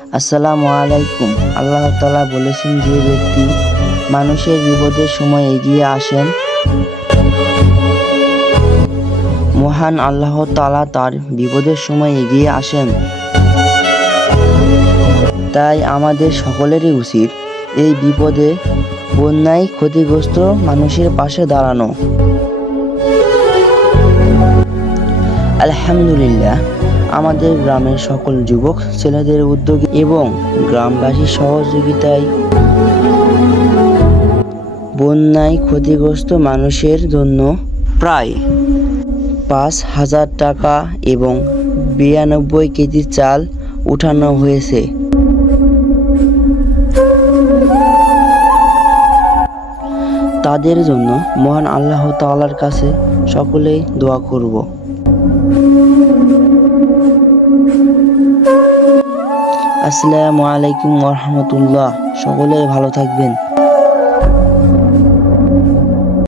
আসসালামু আলাইকুম। আল্লাহ তাআলা বলেছেন, যে ব্যক্তি মানুষের বিপদের সময় এগিয়ে আসেন, মহান আল্লাহ তাআলা তার বিপদের সময় এগিয়ে আসেন। তাই আমাদের সকলেরই উচিত এই বিপদে বন্যায় ক্ষতিগ্রস্ত মানুষের পাশে দাঁড়ানো। আলহামদুলিল্লাহ, আমাদের গ্রামের সকল যুবক ছেলেদের উদ্যোগে এবং গ্রামবাসীর সহযোগিতায় বন্যায় ক্ষতিগ্রস্ত মানুষের জন্য প্রায় 5,000 টাকা এবং 92 কেজি চাল উঠানো হয়েছে। তাদের জন্য মহান আল্লাহ তাআলার কাছে সকলেই দোয়া করব। আসসালামু আলাইকুম ওয়া রাহমাতুল্লাহ। সকলে ভালো থাকবেন।